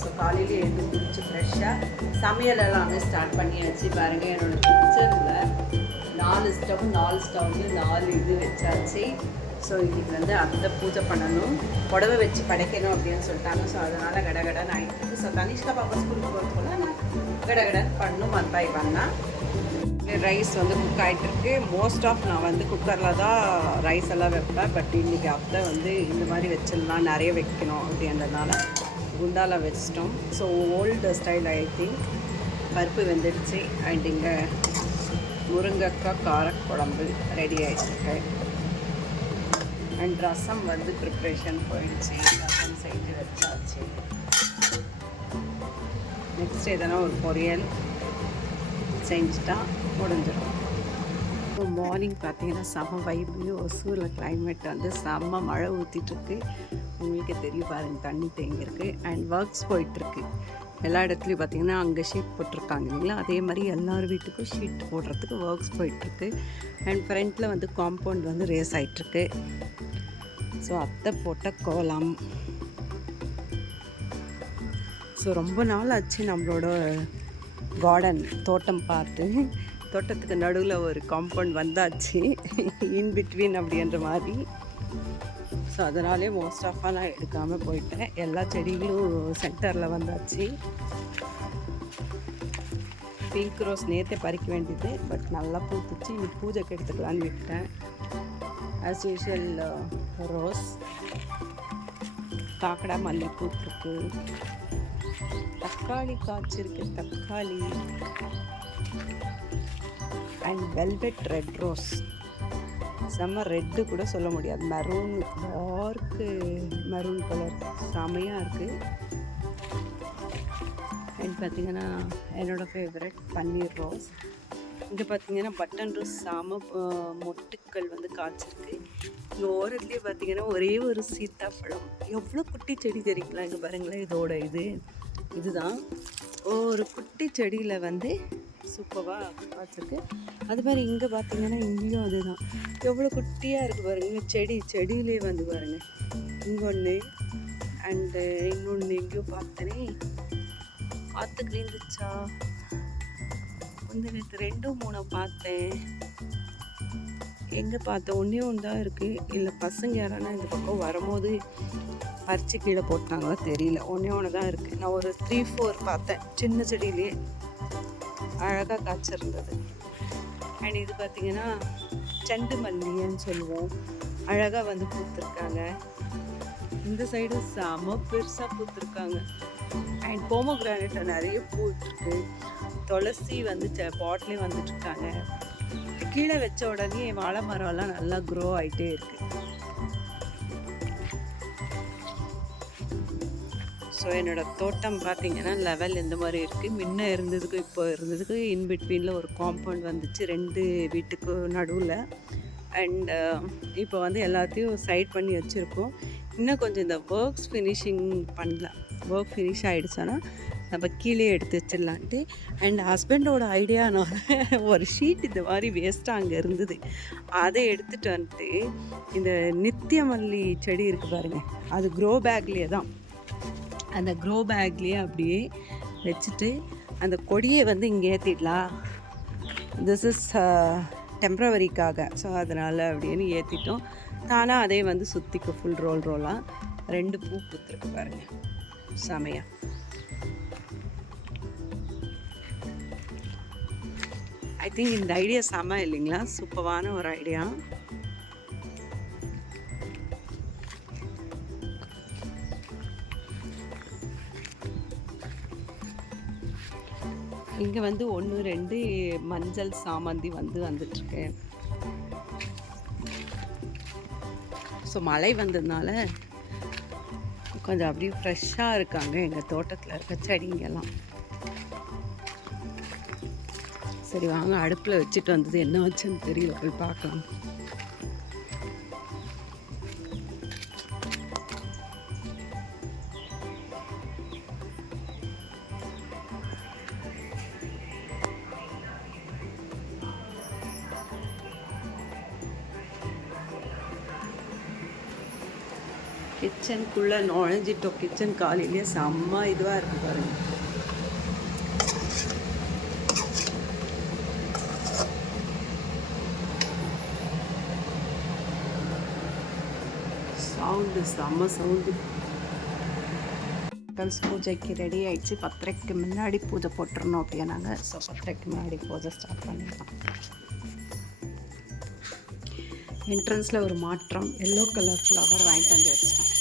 So காலையில் எழுந்து குளிச்சு ஃப்ரெஷ்ஷாக சமையல் எல்லாமே ஸ்டார்ட் பண்ணியாச்சு. பாருங்கள், என்னோடய கிச்சனில் 4 ஸ்டவ்வு 4 இது வச்சாச்சு. ஸோ இன்றைக்கி வந்து அத்தை பூஜை பண்ணணும், புடவை வச்சு படைக்கணும் அப்படின்னு சொல்லிட்டாங்க. ஸோ அதனால் கடகடன்னு ஆகிட்டு. ஸோ தனிஷ்கா பாப்பா ஸ்கூலுக்கு போகிற போல் நான் கடகடன்னு பண்ணணும். 1 by 1 ரைஸ் வந்து குக் ஆகிட்டுருக்கு. மோஸ்ட் ஆஃப் நான் வந்து குக்கரில் தான் ரைஸ் எல்லாம் வைப்பேன். பட் இன்றைக்கி அத்தை வந்து இந்த மாதிரி வச்சிடலாம், நிறைய வைக்கணும் அப்படின்றதுனால குண்டாவில் வச்சிட்டோம். So old style I think. பருப்பு வெந்துடுச்சு. அண்ட் இங்கே முருங்கைக்காய் காரக்குழம்பு ரெடி ஆகிடுச்சு. அண்ட் ரசம் வந்து ப்ரிப்ரேஷன் போயிடுச்சு. ரசம் செஞ்சு வச்சாச்சு. நெக்ஸ்ட் எதனா ஒரு பொரியல் செஞ்சுட்டா முடிஞ்சிடும். இப்போ மார்னிங் பார்த்தீங்கன்னா செம்ம வைப்பு. ஒசூரில் கிளைமேட் வந்து செம்ம மழை ஊற்றிட்டுருக்கு. உங்களுக்கு தெரியும் பாருங்கள், தண்ணி தேங்கியிருக்கு. அண்ட் ஒர்க்ஸ் போயிட்டுருக்கு எல்லா இடத்துலையும். பார்த்திங்கன்னா அங்கே ஷீட் போட்டிருக்காங்க இல்லைங்களா, அதே மாதிரி எல்லார் வீட்டுக்கும் ஷீட் போடுறதுக்கு ஒர்க்ஸ் போயிட்டுருக்கு. அண்ட் ஃப்ரண்ட்டில் வந்து காம்பவுண்ட் வந்து ரேஸ் ஆகிட்டுருக்கு. ஸோ அத்தை போட்ட கோலம். ஸோ ரொம்ப நாள் ஆச்சு நம்மளோட கார்டன் தோட்டம் பார்த்து. தோட்டத்துக்கு நடுவில் ஒரு காம்பவுண்ட் வந்தாச்சு, இன் பிட்வீன் அப்படின்ற மாதிரி. ஸோ அதனாலே மோஸ்ட் ஆஃபாக நான் எடுக்காமல் போயிட்டேன். எல்லா செடிகளும் சென்டரில் வந்தாச்சு. பிங்க் ரோஸ் நேற்றே பறிக்க வேண்டியது, பட் நல்லா பூத்துச்சு. இன்னைக்கு பூஜைக்கு எடுத்துக்கலான்னு விட்டேன். As usual rose. காக்கடா மல்லி பூத்துருக்கு. தக்காளி காய்ச்சிருக்கு. தக்காளி அண்ட் வெல்வெட் ரெட் ரோஸ். செம்ம ரெட்டு கூட சொல்ல முடியாது, மெரூன், டார்க்கு மெரூன் கலர் செமையாக இருக்குது. அண்ட் பார்த்திங்கன்னா என்னோடய ஃபேவரட் பன்னீர் ரோஸ். இங்கே பார்த்திங்கன்னா பட்டன் ரோஸ் செம மொட்டுக்கள் வந்து காய்ச்சிருக்கு. இங்கே ஓரத்துலேயே பார்த்திங்கன்னா ஒரே ஒரு சீத்தாப்பழம். எவ்வளோ குட்டி செடி தெரியுங்களா, இங்கே பாருங்களேன். இதுதான் ஒரு குட்டி செடியில் வந்து சூப்பராக காய்ச்சிருக்கு. அது மாதிரி இங்கே பார்த்திங்கன்னா இங்கேயும் அதுதான். எவ்வளோ குட்டியாக இருக்குது பாருங்கள். செடியிலே வந்து பாருங்கள். இங்கே ஒன்று அண்டு இன்னொன்று எங்கேயோ பார்த்தனே. காற்றுக்கு இருந்துச்சா வந்து நேற்று 2 3 பார்த்தேன். எங்கே பார்த்தேன்? ஒன்றே ஒன்று தான் இருக்குது. இல்லை பசங்க யாரானா இந்த பக்கம் வரும்போது பறித்து கீழே போட்டாங்களா தெரியல. ஒன்றே ஒன்று தான் இருக்குது. நான் ஒரு 3 4 பார்த்தேன் சின்ன செடியிலே. அழகாக காய்ச்சிருந்தது. அண்ட் இது பார்த்திங்கன்னா செண்டு மல்லின்னு சொல்லுவோம். அழகாக வந்து பூத்துருக்காங்க. இந்த சைடு செம பெருசாக பூத்துருக்காங்க. அண்ட் போமோகிரானேட் நிறைய பூத்துருக்கு. துளசி வந்து பாட்லேயே வந்துட்டுருக்காங்க. கீழே வச்ச உடனே வாழை மரம்லாம் நல்லா க்ரோ ஆகிட்டே இருக்குது. ஸோ என்னோடய தோட்டம் பார்த்திங்கன்னா லெவல் இந்த மாதிரி இருக்குது. முன்ன இருந்ததுக்கும் இப்போ இருந்ததுக்கு இன்பிட்வீனில் ஒரு காம்பவுண்ட் வந்துச்சு 2 வீட்டுக்கு நடுவில். அண்ட் இப்போ வந்து எல்லாத்தையும் சைட் பண்ணி வச்சுருக்கோம். இன்னும் கொஞ்சம் இந்த ஒர்க்ஸ் ஃபினிஷிங் பண்ணலாம். ஒர்க் ஃபினிஷ் ஆகிடுச்சோன்னா நம்ம கீழே எடுத்து வச்சிடலான்ட்டு. அண்ட் ஹஸ்பண்டோட ஐடியானால ஒரு ஷீட் இந்த மாதிரி வேஸ்ட்டாக அங்கே இருந்தது, அதை எடுத்துகிட்டு வந்துட்டு இந்த நித்தியமல்லி செடி இருக்குது பாருங்கள், அது க்ரோ பேக்லேயே தான். அந்த க்ரோ பேக்லேயே அப்படியே வச்சுட்டு அந்த கொடியை வந்து இங்கே ஏற்றிடலாம். திஸ் இஸ் டெம்ப்ரவரிக்காக. ஸோ அதனால் அப்படின்னு ஏற்றிட்டோம். தானாக அதே வந்து சுற்றிக்கு ஃபுல் ரோலாக 2 பூ பூத்துருக்கு பாருங்கள். செமையா ஐ திங்க் இந்த ஐடியா செம இல்லைங்களா? சூப்பரான ஒரு ஐடியா. இங்கே வந்து 1 2 மஞ்சள் சாமந்தி வந்துட்டுருக்கு. ஸோ மழை வந்ததுனால கொஞ்சம் அப்படியே ஃப்ரெஷ்ஷாக இருக்காங்க எங்கள் தோட்டத்தில் இருக்க செடிங்கெல்லாம். சரி வாங்க, அடுப்பில் வச்சுட்டு வந்தது என்ன வச்சுன்னு தெரியல, போய் பார்க்கலாம். கிச்சனுக்குள்ளே நுழைஞ்சிட்டோம். கிச்சன் காலையிலேயே செம்ம இதுவாக இருக்குது பாருங்க. சவுண்டு செம்ம சவுண்டு. கல்ஸ் பூஜைக்கு ரெடி ஆகிடுச்சு. 10:30க்கு முன்னாடி பூஜை போட்டுருணும் அப்படியே நாங்கள். ஸோ 10:30க்கு முன்னாடி பூஜை ஸ்டார்ட் பண்ணிடலாம். என்ட்ரன்ஸில் ஒரு மாற்றம், எல்லோ கலர் ஃப்ளவர் வாங்கிட்டு வந்து வச்சிட்டோம்.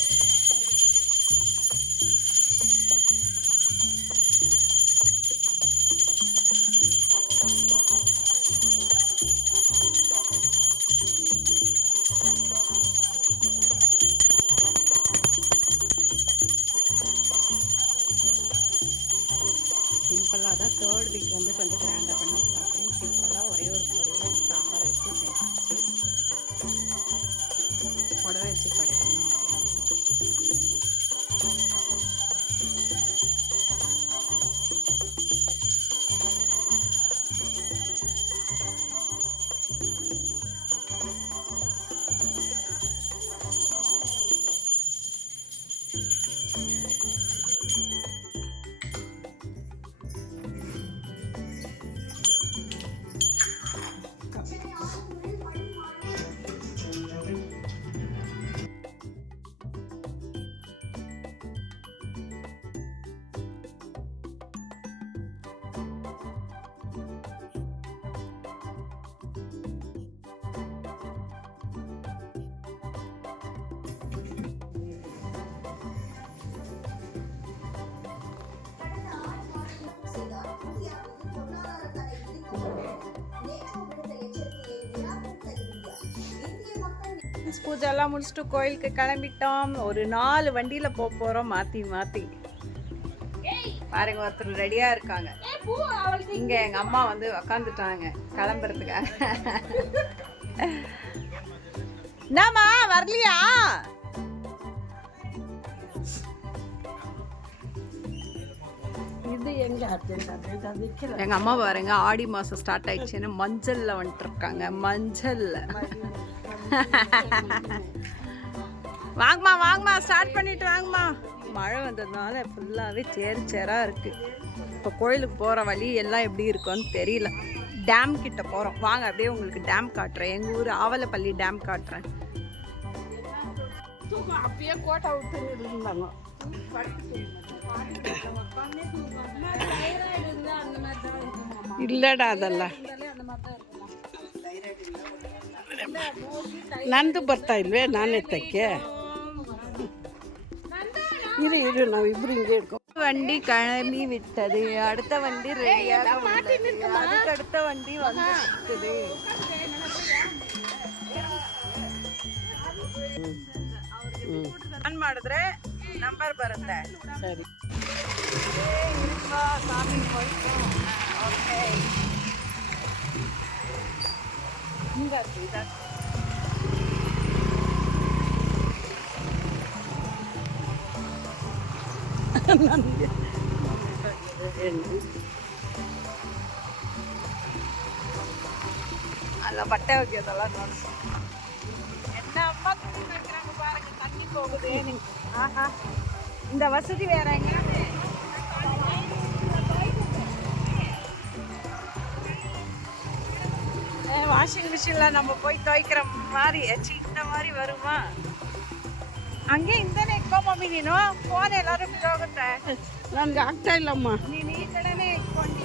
சிம்பிளாக தான் 3rd வீக் வந்து கொஞ்சம் கிராண்டாக பண்ணிக்கலாம் அப்படின்னு சிம்பிளாக ஒரே ஒரு பொரியல் சாம்பார் வச்சு செஞ்சாச்சு. புடவை வச்சு படிக்கணும் அப்படின்னு. பூஜைலாம் முடிச்சுட்டு கோயிலுக்கு கிளம்பிட்டோம். ஒரு 4 வண்டியில் போகிறோம் மாற்றி மாற்றி. பாருங்க, ஒருத்தர் ரெடியாக இருக்காங்க. இங்கே எங்கள் அம்மா வந்து உக்காந்துட்டாங்க கிளம்புறதுக்காக. என்னம்மா வரலையா? இது எங்க அம்மா பாருங்க, ஆடி மாசம் ஸ்டார்ட் ஆயிடுச்சுன்னு மஞ்சள்ல வந்துட்டு இருக்காங்க. மஞ்சள்ல வாங்கம்மா வாங்கம்மா, ஸ்டார்ட் பண்ணிட்டு வாங்கம்மா. மழை வந்ததுனால ஃபுல்லாகவே சேராக இருக்குது. இப்போ கோயிலுக்கு போகிற வழி எல்லாம் எப்படி இருக்குன்னு தெரியல. டேம் கிட்ட போகிறோம். வாங்க அப்படியே உங்களுக்கு டேம் காட்டுறேன். எங்கள் ஊர் ஆவலப்பள்ளி டேம் காட்டுறேன். அப்பயே கோட்டை விட்டு இருந்தாங்க. இல்லடா அதெல்லாம் ನಂದು ಬರ್ತಾ ಇಲ್ವೇ ನಾನೇ ತಕ್ಕೆ இரு இரு ನಾವು ಇಬ್ರು ಹಿಂಗೆ ಇಟ್ಕೊ. வண்டி கிளம்பி விட்டது. அடுத்த வண்டி ரெடியாக அதுக்கு அடுத்த வண்டி வந்துட்டு ಆನ್ ಮಾಡಿದ್ರೆ ನಂಬರ್ ಬರುತ್ತೆ. ಸರಿ சாமி போயிட்டு ஓகே. இங்க இருக்கு இதான். அல்ல பட்டை வைக்கிறதெல்லாம் என்ன அம்மா தூக்கி வைக்கிறாங்க பாருங்க. தண்ணி போகுது. ஆஹா, இந்த வசதி வேற எங்க? வாஷிங் மிஷினில் நம்ம போய் துவைக்கிற மாதிரி சின்ன மாதிரி வருமா? ಹಂಗೆ ಹಿಂದೆನೇ ಇಟ್ಕೊಂಬಮ್ಮಿ ನೀನು. ಫೋನ್ ಎಲ್ಲರೂ ಬಿದ್ದೋಗುತ್ತೆ. ನನಗೆ ಆಗ್ತಾ ಇಲ್ಲಮ್ಮ. ನೀನು ಈ ಕಡೆನೇ ಇಟ್ಕೊಂಡಿ.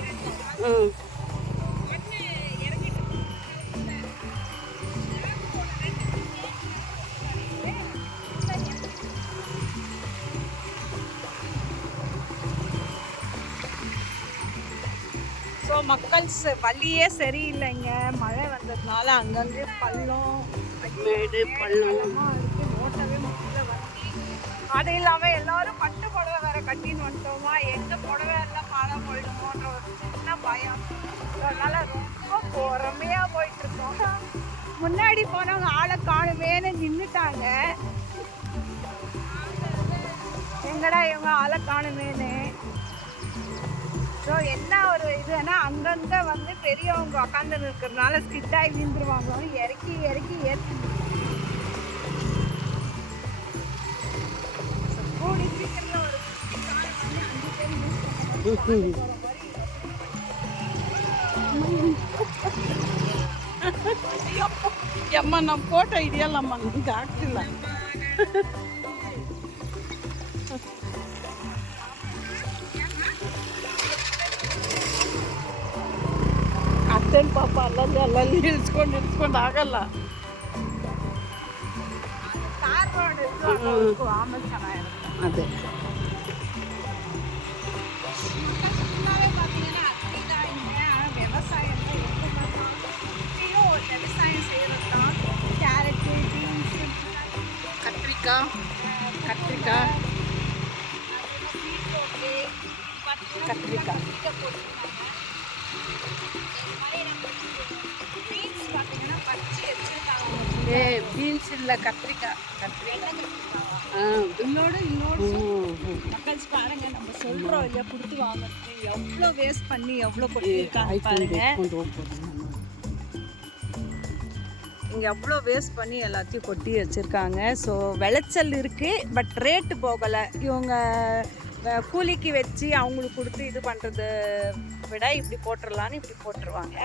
ஸோ மக்கள்ஸ் வழியே சரியில்லைங்க. மழை வந்ததுனால அங்கங்கே பள்ளம் மேடு பள்ளம் ஓட்டவே முடியல வண்டி. அது இல்லாமல் எல்லாரும் பட்டு புடவை வேற கட்டின்னு வந்துட்டோமா, எங்கே புடவை எல்லாம் மழை போயிடுமோன்ற ஒரு சின்ன பயம். அதனால ரொம்ப பொறுமையாக போயிட்டு இருக்கோம். முன்னாடி போனவங்க ஆளை காணுமேன்னு நின்றுட்டாங்க. எங்கடா இவங்க ஆளை காணுமேன்னு. ஸோ என்ன ஒரு இதுன்னா, அங்கங்கே வந்து பெரியவங்க உக்காந்து இருக்கிறதுனால ஸ்கிட்டாகி விழுந்துருவாங்க. இறக்கி இறக்கி ஏற்றி கூடி சீக்கிரத்தில் ஒரு காரை வாங்கி 5 பேர் யூஸ் பண்ணுற மாதிரி அம்மா நான் போட்டோ ಇದೆಯಲ್ಲಮ್ಮ ನಂಗೆ ಆಗ್ತಿಲ್ಲ ಅತ್ತೇನು ಪಾಪ ಅಲ್ಲಲ್ಲಿ ನಿಲ್ಸ್ಕೊಂಡು ಆಗಲ್ಲ தார் ரோடு இருக்கும் ஆமாம் ಚೆನ್ನಾಗಿರುತ್ತೆ ಅದೇ ஃபுல்லாகவே பார்த்தீங்கன்னா அக்ரி தான் இங்கே விவசாயம் தான் எப்போ பார்த்தாலும் ஒரு விவசாயம் செய்கிறது தான் கேரட்டு பீன்ஸு கத்திரிக்காய் கத்திரிக்காய் பீன்ஸ் பார்த்தீங்கன்னா பறிச்சு வச்சுருக்காங்க பீன்ஸ் இல்லை கத்திரிக்காய் இன்னோடு மக்கள்ஸ் பாருங்க நம்ம சொல்றோம் இல்லையா கொடுத்து வாங்குறது எவ்வளோ வேஸ்ட் பண்ணி எவ்வளோ கொட்டிருக்காங்க பாருங்க இங்கே அவ்வளோ வேஸ்ட் பண்ணி எல்லாத்தையும் கொட்டி வச்சுருக்காங்க. ஸோ விளைச்சல் இருக்குது, பட் ரேட்டு போகலை. இவங்க கூலிக்கு வச்சு அவங்களுக்கு கொடுத்து இது பண்ணுறத விட இப்படி போட்டுடலான்னு இப்படி போட்டுருவாங்க.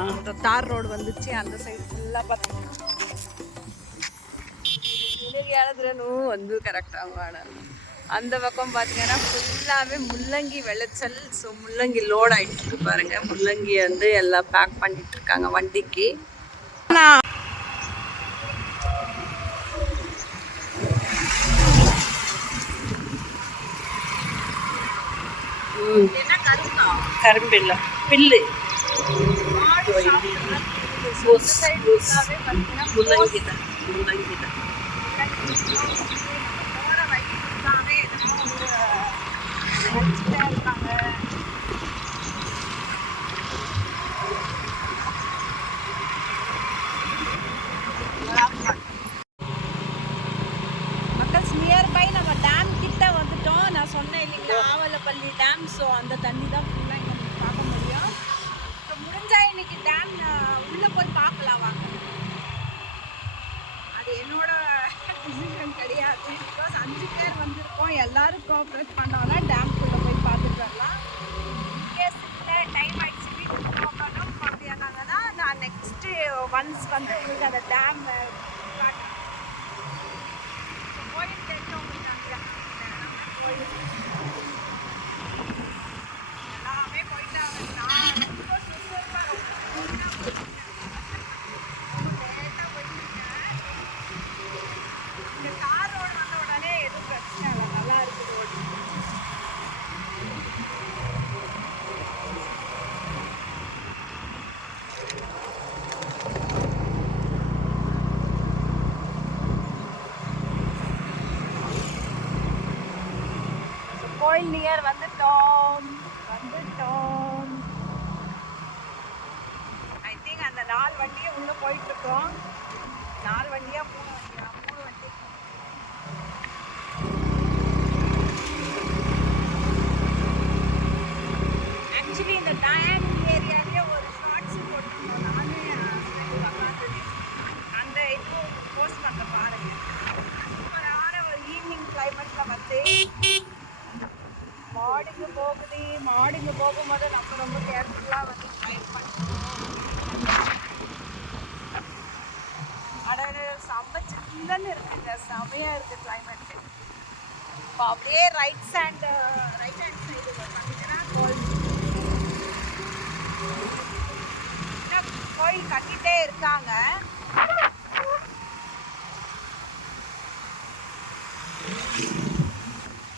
அந்த தார் ரோடு வந்துச்சு. அந்த சைடு ஃபுல்லாக பார்த்தீங்கன்னா வந்து கரெக்டாக வாடல். அந்த பக்கம் பார்த்தீங்கன்னா ஃபுல்லாகவே முள்ளங்கி விளைச்சல். ஸோ முள்ளங்கி லோட் ஆகிட்டு இருக்கு பாருங்க. முள்ளங்கி வந்து எல்லாம் பேக் பண்ணிட்டு இருக்காங்க வண்டிக்கு. கரும்பு இல்லை, பில்லு முள்ளங்கி தான். மக்கள்ஸ் நியர்பை நம்ம டேம் கிட்ட வந்துட்டோம். நான் சொன்னேன் இல்லைங்களா, ஆவலப்பள்ளி டேம். ஸோ அந்த தண்ணி தான் ஃபுல்லாக இங்கே பார்க்க முடியும். ஸோ முடிஞ்சா இன்னைக்கு டேம் உள்ளே போய் பார்க்கலாம் வாங்க. அது என்னோட டிசிஷன் கிடையாது. பிகாஸ் 5 பேர் வந்திருக்கோம், எல்லாரும் கோஆப்ரேட் பண்ணோன்னா டேம்குள்ளே போய் பார்த்துட்டு வரலாம். இன்கேஸ் இல்லை டைம் ஆகிடுச்சு வீட்டுக்கு போகணும் அப்படின்னாங்கன்னா நான் நெக்ஸ்ட்டு ஒன்ஸ் வந்து உங்களுக்கு அந்த டேம் கோயில் தெரிஞ்சவங்களுக்கு எல்லாமே போயிட்டாங்க. நான் ரொம்ப சுறுசுறுப்பாக லேட்டாக போயிட்டுருக்கேன். இந்த கார் ரோடு வந்த உடனே எதுவும் பிரச்சனை இல்லை, நல்லா இருக்குது ரோடு. கோயில் நியர் வந்துட்டோம். ஐ திங்க் அந்த 4 வண்டியை உள்ளே போயிட்டுருக்கோம். 4 வண்டியா 3 வண்டியா 3 வண்டி. ஆக்சுவலி இந்த டேம் ஏரியாலேயே ஒரு ஷார்ட்ஸ் போட்டுருக்கோம். நானே உட்காந்துட்டு அந்த இதுவும் போஸ்ட் பண்ணுற பாருங்க. சூப்பரான ஒரு ஈவினிங் கிளைமேட்டில் வந்து மாடிங்க போகும்போது நம்ம ரொம்ப கேர்ஃபுல்லாக வந்து ட்ரைவ் பண்ணணும். அதாவது செம்ம சில்லுன்னு இருக்குங்க, செமையாக இருக்குது கிளைமேட்டு. இப்போ அப்படியே ரைட் ஹேண்ட் சைடு பார்த்தீங்கன்னா கோயில் கட்டிகிட்டே இருக்காங்க.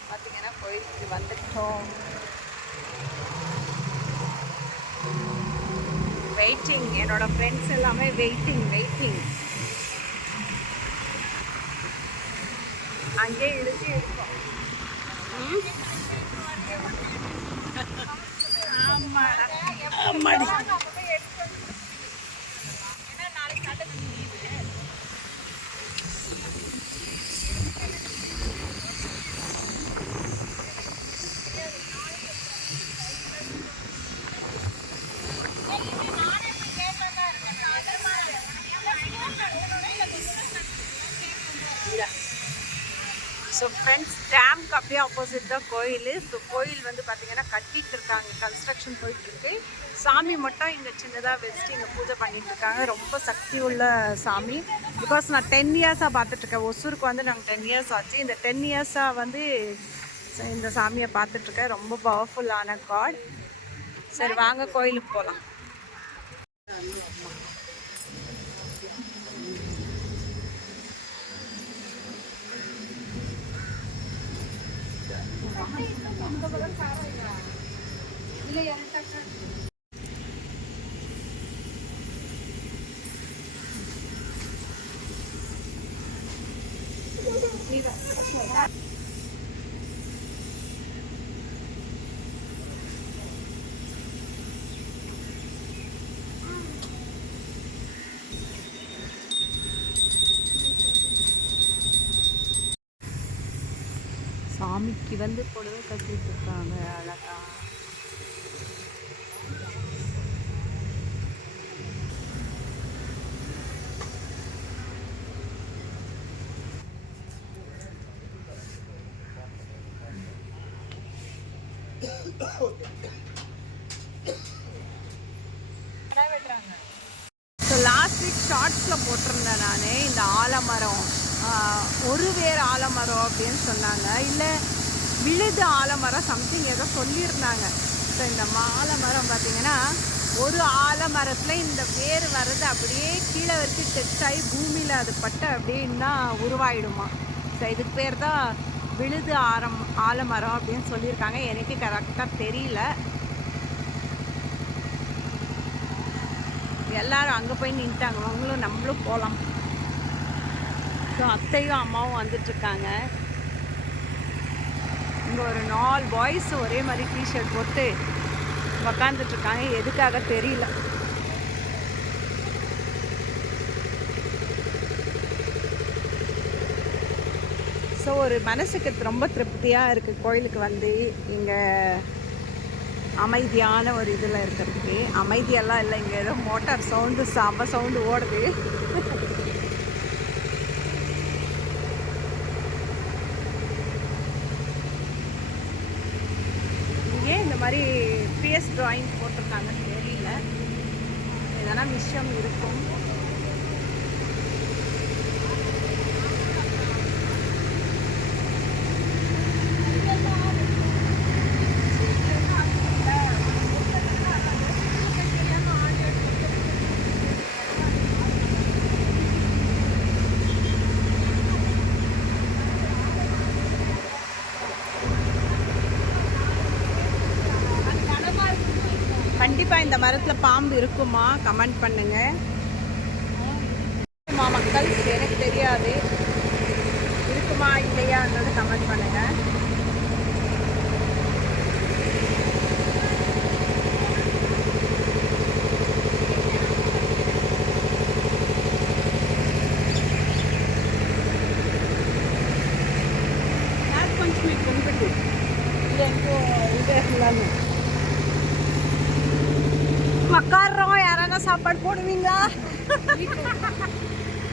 பார்த்தீங்கன்னா கோயிலுக்கு வந்துட்டோம். வெயிட்டிங், என்னோட ஃப்ரெண்ட்ஸ் எல்லாமே வெயிட்டிங். அங்கேயே இழுத்து இருக்கும். ஆமாடி. ஸோ ஃப்ரெண்ட்ஸ், டேம்க்கு அப்படியே ஆப்போசிட் தான் கோயில். ஸோ கோயில் வந்து பார்த்திங்கன்னா கட்டிகிட்டு இருக்காங்க, கன்ஸ்ட்ரக்ஷன் போயிட்டுருக்கு. சாமி மட்டும் இங்கே சின்னதாக வச்சுட்டு இங்கே பூஜை பண்ணிகிட்டு இருக்காங்க. ரொம்ப சக்தி உள்ள சாமி. பிகாஸ் நான் 10 இயர்ஸாக பார்த்துட்ருக்கேன். ஒசூருக்கு வந்து நாங்கள் 10 இயர்ஸ் ஆச்சு. இந்த 10 இயர்ஸாக வந்து இந்த சாமியை பார்த்துட்ருக்கேன். ரொம்ப பவர்ஃபுல்லான காட். சரி வாங்க கோயிலுக்கு போகலாம். சாமிக்கு வந்து புடவை கட்டிட்டு இருக்காங்க அழகா. ஸோ லாஸ்ட் வீக் ஷார்ட்ஸில் போட்டிருந்தேன் நான். இந்த ஆலமரம், ஒரு வேறு ஆலமரம் அப்படின்னு சொன்னாங்க. இல்லை விழுது ஆலமரம் சம்திங் ஏதோ சொல்லியிருந்தாங்க. ஸோ இந்த ஆலமரம் பார்த்திங்கன்னா ஒரு ஆலமரத்தில் இந்த வேர் வர்றது அப்படியே கீழே வரைக்கும் டச் ஆகி பூமியில் அது பட்டு அப்படியே இன்னும் உருவாயிடுமா. ஸோ இதுக்கு பேர் தான் விழுது ஆலமரம் அப்படின்னு சொல்லியிருக்காங்க. எனக்கு கரெக்டாக தெரியல. எல்லாரும் அங்கே போய் நின்ட்டாங்க. அவங்களும் நம்மளும் போகலாம். ஸோ அத்தையும் அம்மாவும் வந்துட்டுருக்காங்க. இங்கே ஒரு 4 பாய்ஸ் ஒரே மாதிரி டிஷர்ட் போட்டு உக்காந்துட்ருக்காங்க. எதுக்காக தெரியல. ஸோ ஒரு மனசுக்கு ரொம்ப திருப்தியாக இருக்குது கோயிலுக்கு வந்து. இங்கே அமைதியான ஒரு இதில் இருக்கிறதுக்கு. அமைதியெல்லாம் இல்லை, இங்கே ஏதோ மோட்டார் சவுண்டு செம்ம சவுண்டு ஓடுது. ஏன் இந்த மாதிரி ஃபேஸ் ட்ராயிங் போட்டிருக்காங்கன்னு தெரியல. எதனா விஷயம் இருக்கும். கண்டிப்பாக இந்த மரத்தில் பாம்பு இருக்குமா? கமெண்ட் பண்ணுங்கள் மக்கள். எனக்கு தெரியாது இருக்குமா இல்லையான்றது கமெண்ட் பண்ணுங்கள். కొంచెం కొనిపెట్టు ఇదేంటో ఇదే எல்லாமே உட்காடுறோம். யாரானா சாப்பாடு போடுவீங்களா?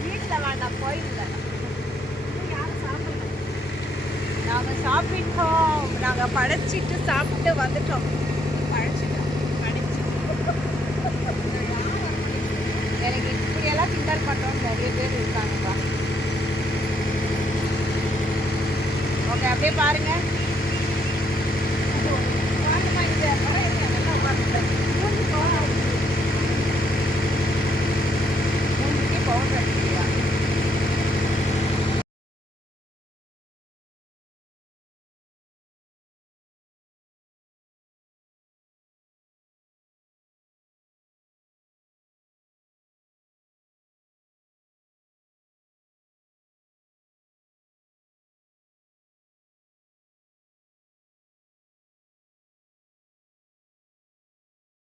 வீட்டில் வேண்டாம், கோயிலில். நாங்கள் சாப்பிட்டோம். நாங்கள் படைச்சிட்டு சாப்பிட்டு வந்துட்டோம். எனக்கு இப்படியெல்லாம் கிண்டல் பண்ணுறோம் நிறைய பேர் இருக்காங்கப்பா. ஓகே, அப்படியே பாருங்கள்.